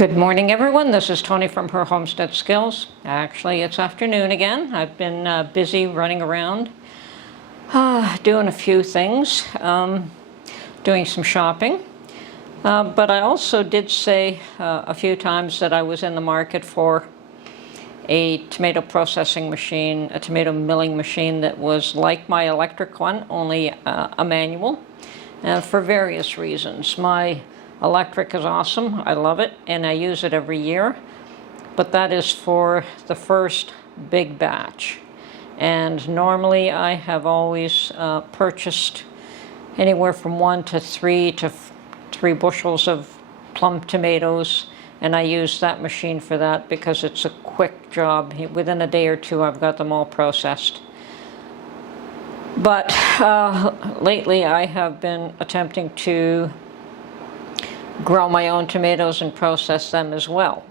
Good morning, everyone. This is Tony from her Homestead Skills. Actually, it's afternoon again. I've been busy running around, doing a few things, doing some shopping. But I also did say a few times that I was in the market for a tomato processing machine, a tomato milling machine that was like my electric one, only a manual, for various reasons. My electric is awesome. I love it, and I use it every year. But that is for the first big batch. And normally I have always purchased anywhere from 1 to 3 to 3 bushels of plum tomatoes, and I use that machine for that because it's a quick job. Within a day or two I've got them all processed. But lately I have been attempting to grow my own tomatoes and process them as well.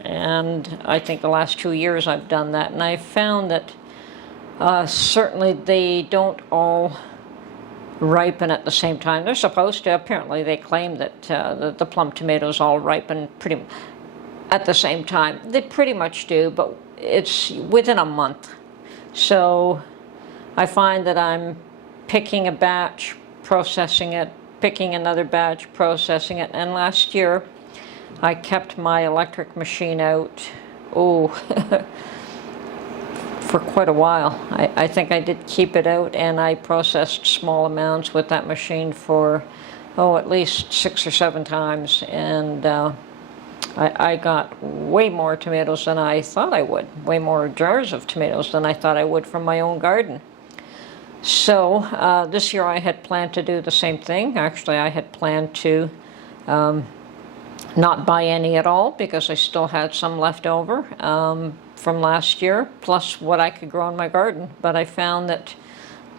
And I think the last 2 years I've done that, and I've found that certainly they don't all ripen at the same time. They're supposed to. Apparently they claim that the plum tomatoes all ripen pretty at the same time. They pretty much do, but it's within a month. So I find that I'm picking a batch, processing it, picking another batch, processing it. And last year I kept my electric machine out, for quite a while. I think I did keep it out, and I processed small amounts with that machine for, at least 6 or 7 times. And I got way more tomatoes than I thought I would, way more jars of tomatoes than I thought I would from my own garden. So this year I had planned to do the same thing. Actually, I had planned to not buy any at all because I still had some left over from last year, plus what I could grow in my garden. But I found that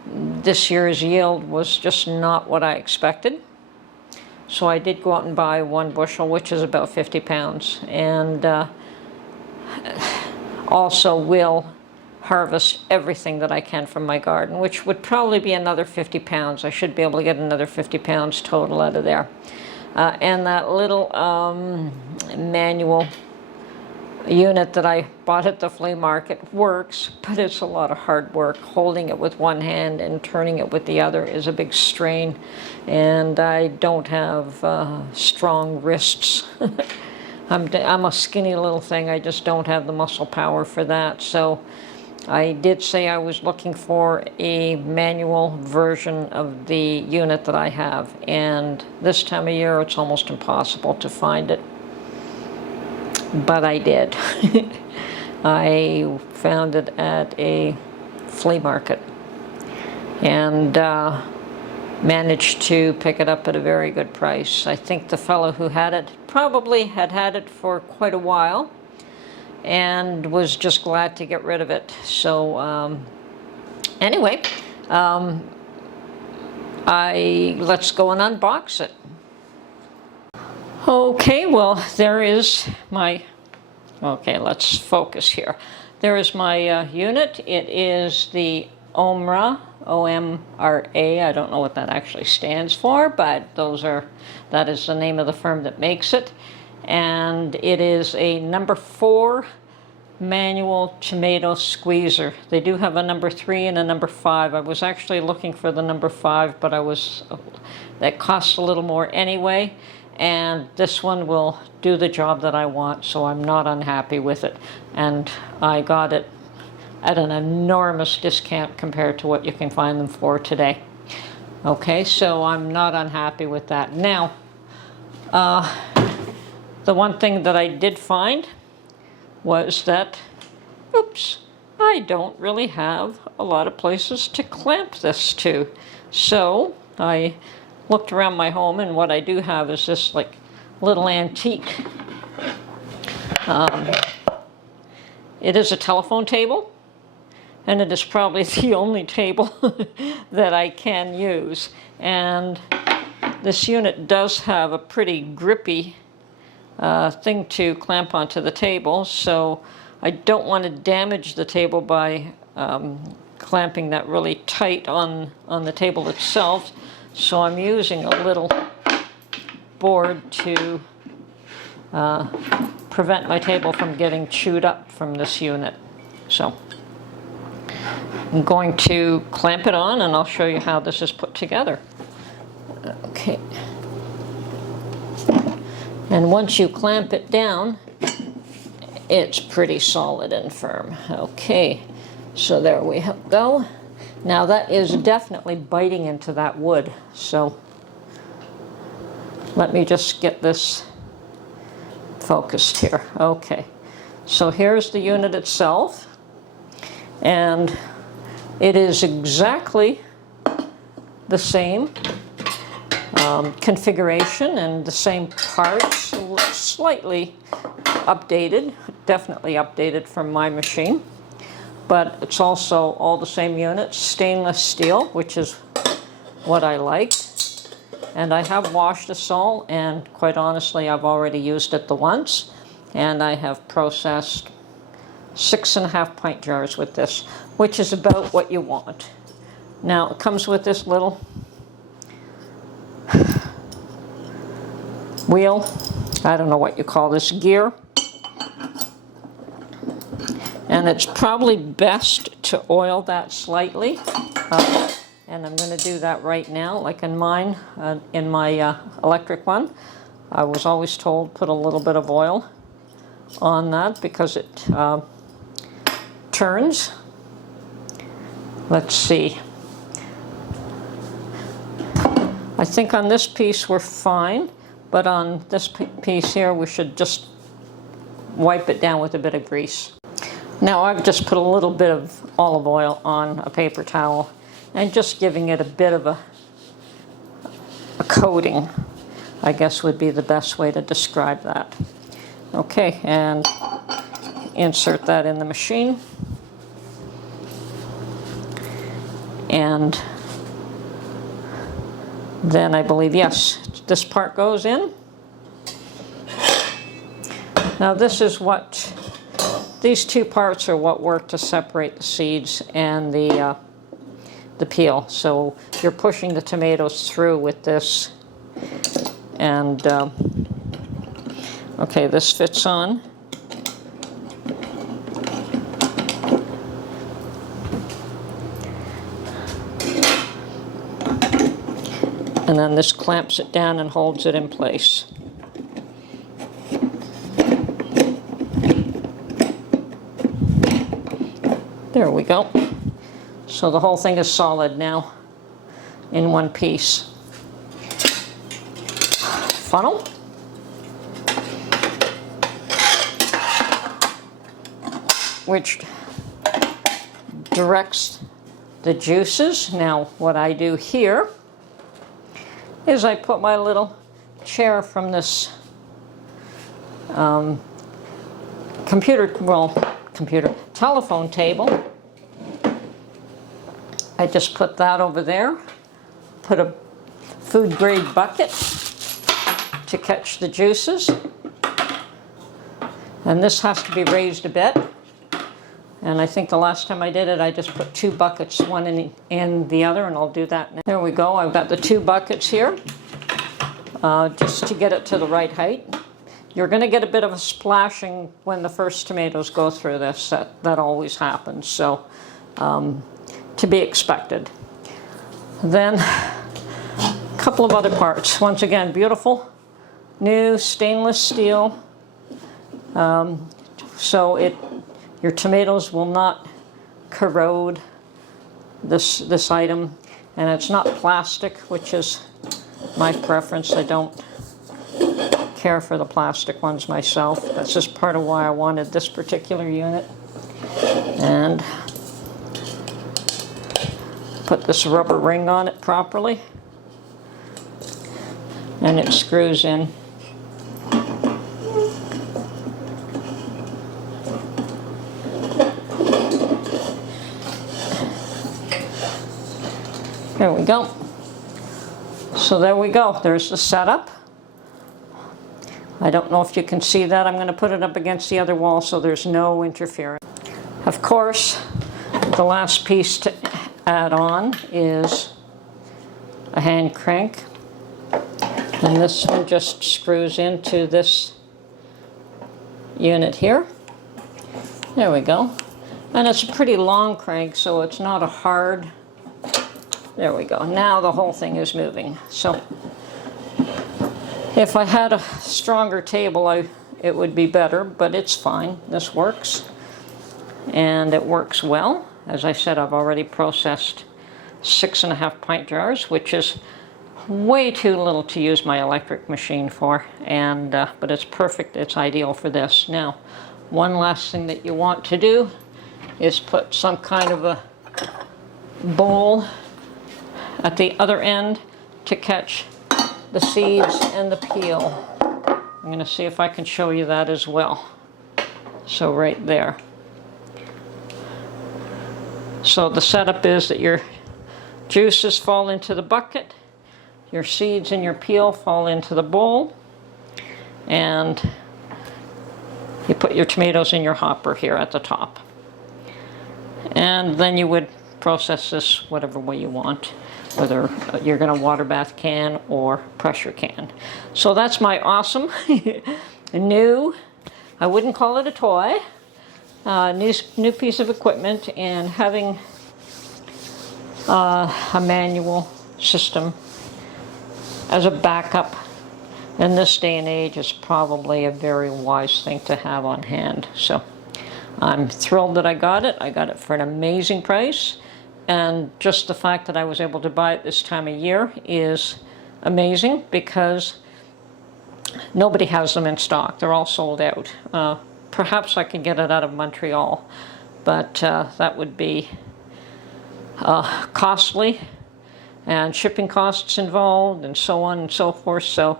this year's yield was just not what I expected. So I did go out and buy 1 bushel, which is about 50 pounds, and also will harvest everything that I can from my garden, which would probably be another 50 pounds. I should be able to get another 50 pounds total out of there. And that little manual unit that I bought at the flea market works, but it's a lot of hard work. Holding it with one hand and turning it with the other is a big strain, and I don't have strong wrists. I'm a skinny little thing. I just don't have the muscle power for that. So I did say I was looking for a manual version of the unit that I have, and this time of year it's almost impossible to find it. But I did. I found it at a flea market and managed to pick it up at a very good price. I think the fellow who had it probably had it for quite a while and was just glad to get rid of it. So anyway, let's go and unbox it. Okay, well, there is my, let's focus here. There is my unit. It is the O.M.R.A, O.M.R.A. I don't know what that actually stands for, but that is the name of the firm that makes it. And it is a number 4 manual tomato squeezer. They do have a number 3 and a number 5. I was actually looking for the number 5, but that costs a little more anyway. And this one will do the job that I want, so I'm not unhappy with it. And I got it at an enormous discount compared to what you can find them for today. Okay, so I'm not unhappy with that. Now, the one thing that I did find was that, I don't really have a lot of places to clamp this to. So I looked around my home, and what I do have is this like little antique. It is a telephone table, and it is probably the only table that I can use. And this unit does have a pretty grippy thing to clamp onto the table, so I don't want to damage the table by clamping that really tight on the table itself. So I'm using a little board to prevent my table from getting chewed up from this unit. So I'm going to clamp it on, and I'll show you how this is put together. Okay. And once you clamp it down, it's pretty solid and firm. Okay, so there we go. Now that is definitely biting into that wood, so let me just get this focused here. Okay, so here's the unit itself, and it is exactly the same configuration and the same parts, slightly updated, definitely updated from my machine, but it's also all the same units, stainless steel, which is what I like. And I have washed this all, and quite honestly, I've already used it the once, and I have processed 6.5 pint jars with this, which is about what you want. Now, it comes with this little wheel. I don't know what you call this, gear. And it's probably best to oil that slightly. And I'm going to do that right now, like in mine, in my electric one. I was always told put a little bit of oil on that because it turns. Let's see. I think on this piece we're fine, but on this piece here we should just wipe it down with a bit of grease. Now I've just put a little bit of olive oil on a paper towel and just giving it a bit of a coating, I guess would be the best way to describe that. Okay, and insert that in the machine. And then I believe, yes, this part goes in. Now this is what, these two parts are what work to separate the seeds and the peel. So you're pushing the tomatoes through with this, and okay, this fits on. And then this clamps it down and holds it in place. There we go. So the whole thing is solid now in one piece. Funnel. Which directs the juices. Now what I do here is I put my little chair from this telephone table. I just put that over there, put a food grade bucket to catch the juices, and this has to be raised a bit. And I think the last time I did it, I just put 2 buckets, one in the other, and I'll do that now. There we go, I've got the 2 buckets here, just to get it to the right height. You're going to get a bit of a splashing when the first tomatoes go through this. That always happens, so to be expected. Then a couple of other parts. Once again, beautiful, new stainless steel, so your tomatoes will not corrode this item, and it's not plastic, which is my preference. I don't care for the plastic ones myself. That's just part of why I wanted this particular unit. And put this rubber ring on it properly, and it screws in. There we go. So there we go. There's the setup. I don't know if you can see that. I'm going to put it up against the other wall so there's no interference. Of course, the last piece to add on is a hand crank. And this one just screws into this unit here. There we go. And it's a pretty long crank, so it's not a hard. There we go. Now the whole thing is moving. So if I had a stronger table, it would be better, but it's fine. This works. And it works well. As I said, I've already processed 6.5 pint jars, which is way too little to use my electric machine for, and but it's perfect. It's ideal for this. Now, one last thing that you want to do is put some kind of a bowl at the other end to catch the seeds and the peel. I'm going to see if I can show you that as well. So right there. So the setup is that your juices fall into the bucket, your seeds and your peel fall into the bowl, and you put your tomatoes in your hopper here at the top. And then you would process this whatever way you want, whether you're going to water bath can or pressure can. So that's my awesome new, I wouldn't call it a toy, new piece of equipment, and having a manual system as a backup in this day and age is probably a very wise thing to have on hand. So I'm thrilled that I got it. I got it for an amazing price, and just the fact that I was able to buy it this time of year is amazing because nobody has them in stock. They're all sold out. Perhaps I can get it out of Montreal, but that would be costly, and shipping costs involved, and so on and so forth. So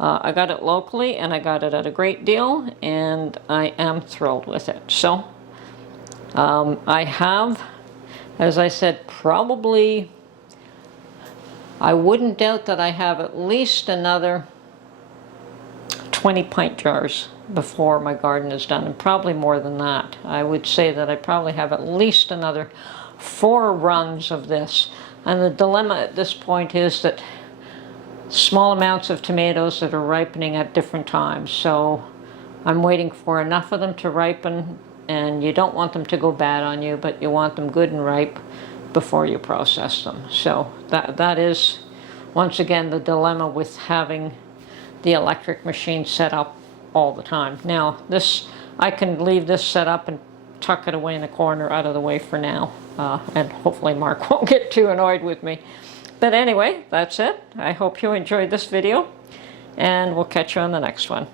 I got it locally, and I got it at a great deal, and I am thrilled with it. So I have, as I said, probably, I wouldn't doubt that I have at least another 20 pint jars before my garden is done, and probably more than that. I would say that I probably have at least another 4 runs of this. And the dilemma at this point is that small amounts of tomatoes that are ripening at different times. So I'm waiting for enough of them to ripen, and you don't want them to go bad on you, but you want them good and ripe before you process them. So that is, once again, the dilemma with having the electric machine set up all the time. Now, this, I can leave this set up and tuck it away in the corner out of the way for now. And hopefully Mark won't get too annoyed with me. But anyway, that's it. I hope you enjoyed this video, and we'll catch you on the next one.